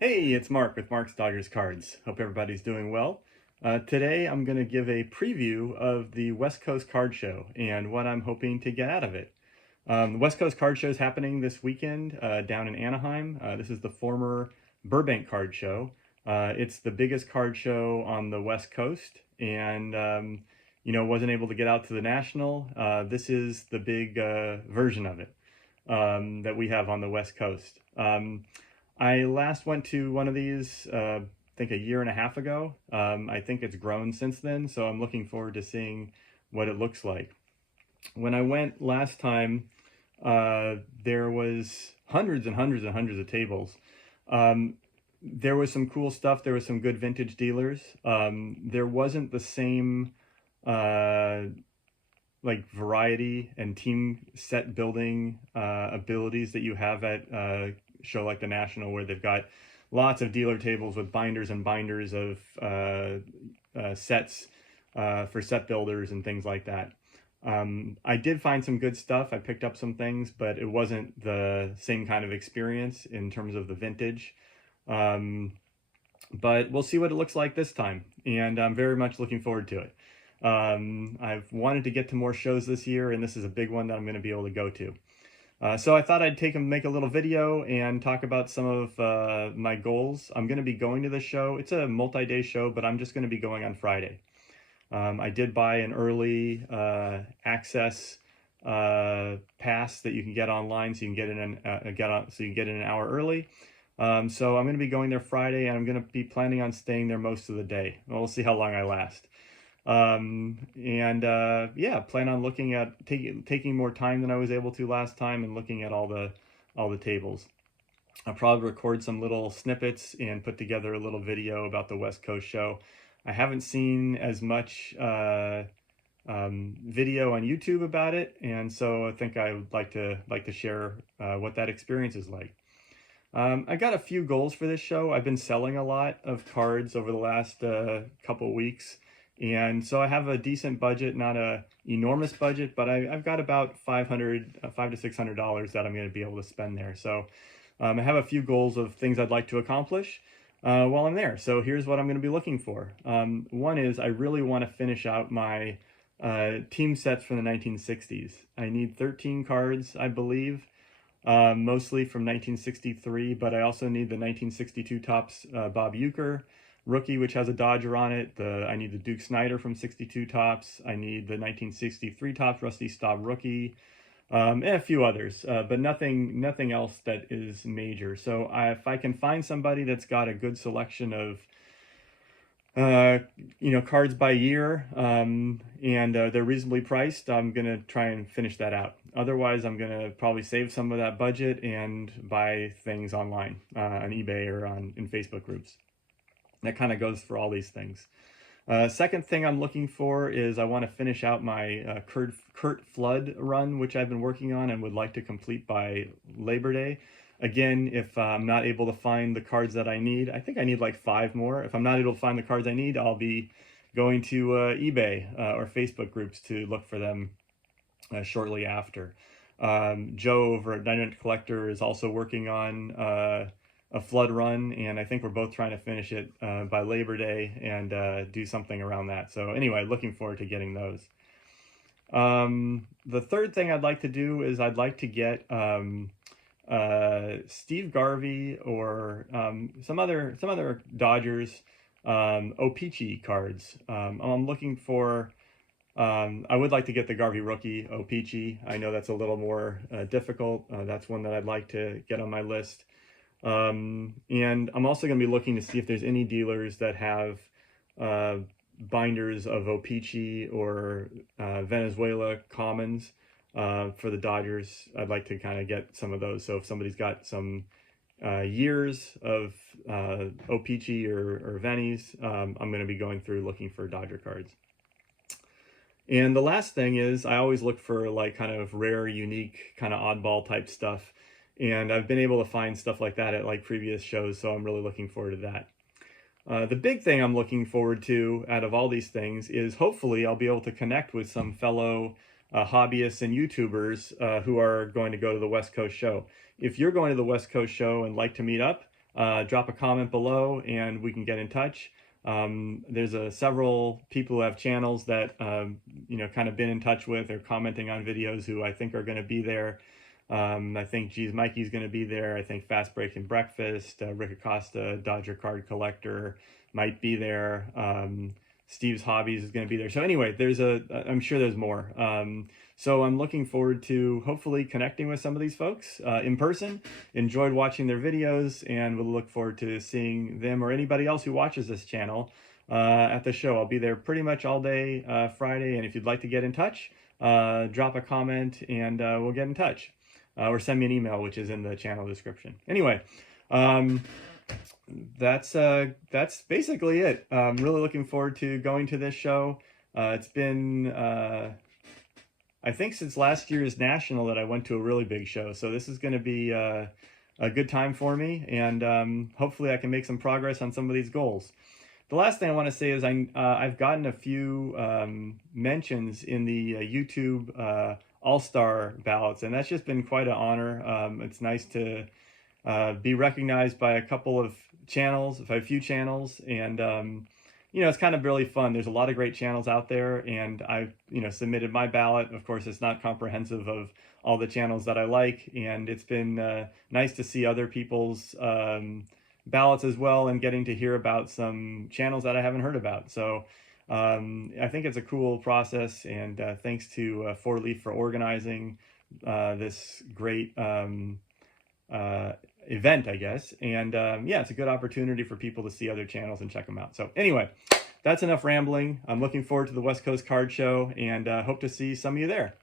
Hey, it's Mark with Mark's Dodgers Cards. Hope everybody's doing well. Today I'm going to give a preview of the West Coast Card Show and what I'm hoping to get out of it. The West Coast Card Show is happening this weekend down in Anaheim. This is the former Burbank Card Show. It's the biggest card show on the West Coast, and wasn't able to get out to the National. This is the big version of it that we have on the West Coast. I last went to one of these, I think a year and a half ago. I think it's grown since then, so I'm looking forward to seeing what it looks like. When I went last time, there was hundreds and hundreds and hundreds of tables. There was some cool stuff. There was some good vintage dealers. There wasn't the same like variety and team set building abilities that you have at show like the National, where they've got lots of dealer tables with binders and binders of sets for set builders and things like that. I did find some good stuff. I picked up some things, but it wasn't the same kind of experience in terms of the vintage. But we'll see what it looks like this time, and I'm very much looking forward to it. I've wanted to get to more shows this year, and this is a big one that I'm going to be able to go to. So I thought I'd make a little video and talk about some of my goals. I'm going to be going to the show. It's a multi-day show, but I'm just going to be going on Friday. I did buy an early access pass that you can get online, so you can get in an hour early. So I'm going to be going there Friday, and I'm going to be planning on staying there most of the day. We'll see how long I last. Yeah, plan on looking at taking more time than I was able to last time and looking at all the tables. I'll probably record some little snippets and put together a little video about the West Coast show. I haven't seen as much video on YouTube about it, and so I think I would like to share what that experience is like. I got a few goals for this show. I've been selling a lot of cards over the last couple weeks. And so I have a decent budget, not a enormous budget, but I've got about $500 to $600 that I'm going to be able to spend there. So I have a few goals of things I'd like to accomplish while I'm there. So here's what I'm going to be looking for. One is I really want to finish out my team sets from the 1960s. I need 13 cards, I believe, mostly from 1963, but I also need the 1962 Topps Bob Uecker rookie, which has a Dodger on it. I need the Duke Snider from 62 Topps. I need the 1963 Topps Rusty Staub rookie, and a few others, but nothing else that is major. So if I can find somebody that's got a good selection of cards by year, and they're reasonably priced, I'm gonna try and finish that out. Otherwise, I'm gonna probably save some of that budget and buy things online on eBay or in Facebook groups. That kind of goes for all these things. Second thing I'm looking for is I want to finish out my Curt Flood run, which I've been working on and would like to complete by Labor Day. Again, if I'm not able to find the cards that I need, I think I need like 5 more. If I'm not able to find the cards I need, I'll be going to eBay or Facebook groups to look for them shortly after. Joe over at Dynamite Collector is also working on a flood run, and I think we're both trying to finish it by Labor Day and do something around that. So anyway, looking forward to getting those. The third thing I'd like to do is I'd like to get Steve Garvey or some other Dodgers O-Pee-Chee cards. I'm looking for. I would like to get the Garvey rookie O-Pee-Chee. I know that's a little more difficult. That's one that I'd like to get on my list. And I'm also going to be looking to see if there's any dealers that have binders of O-Pee-Chee or Venezuela commons for the Dodgers. I'd like to kind of get some of those. So if somebody's got some years of O-Pee-Chee or Vennies, I'm going to be going through looking for Dodger cards. And the last thing is I always look for like kind of rare, unique, kind of oddball type stuff. And I've been able to find stuff like that at like previous shows, so I'm really looking forward to that. The big thing I'm looking forward to out of all these things is hopefully I'll be able to connect with some fellow hobbyists and YouTubers who are going to go to the West Coast show. If you're going to the West Coast show and like to meet up, drop a comment below and we can get in touch. There's several people who have channels that, kind of been in touch with or commenting on videos who I think are going to be there. I think Geez Mikey's going to be there. I think Fast Breaking Breakfast, Rick Acosta, Dodger Card Collector might be there. Steve's Hobbies is going to be there. So anyway, I'm sure there's more. So I'm looking forward to hopefully connecting with some of these folks in person. Enjoyed watching their videos, and we'll look forward to seeing them or anybody else who watches this channel at the show. I'll be there pretty much all day Friday, and if you'd like to get in touch, drop a comment and we'll get in touch. Or send me an email, which is in the channel description. Anyway, that's basically it. I'm really looking forward to going to this show. It's been, I think since last year's National that I went to a really big show. So this is going to be a good time for me, and hopefully I can make some progress on some of these goals. The last thing I want to say is I've gotten a few mentions in the YouTube All-Star ballots, and that's just been quite an honor. It's nice to be recognized by a couple of channels, by a few channels, and it's kind of really fun. There's a lot of great channels out there, and I've submitted my ballot. Of course, it's not comprehensive of all the channels that I like, and it's been nice to see other people's ballots as well, and getting to hear about some channels that I haven't heard about. So I think it's a cool process, and thanks to 4Leaf for organizing this great event, I guess. And yeah, it's a good opportunity for people to see other channels and check them out. So anyway, that's enough rambling. I'm looking forward to the West Coast Card Show, and hope to see some of you there.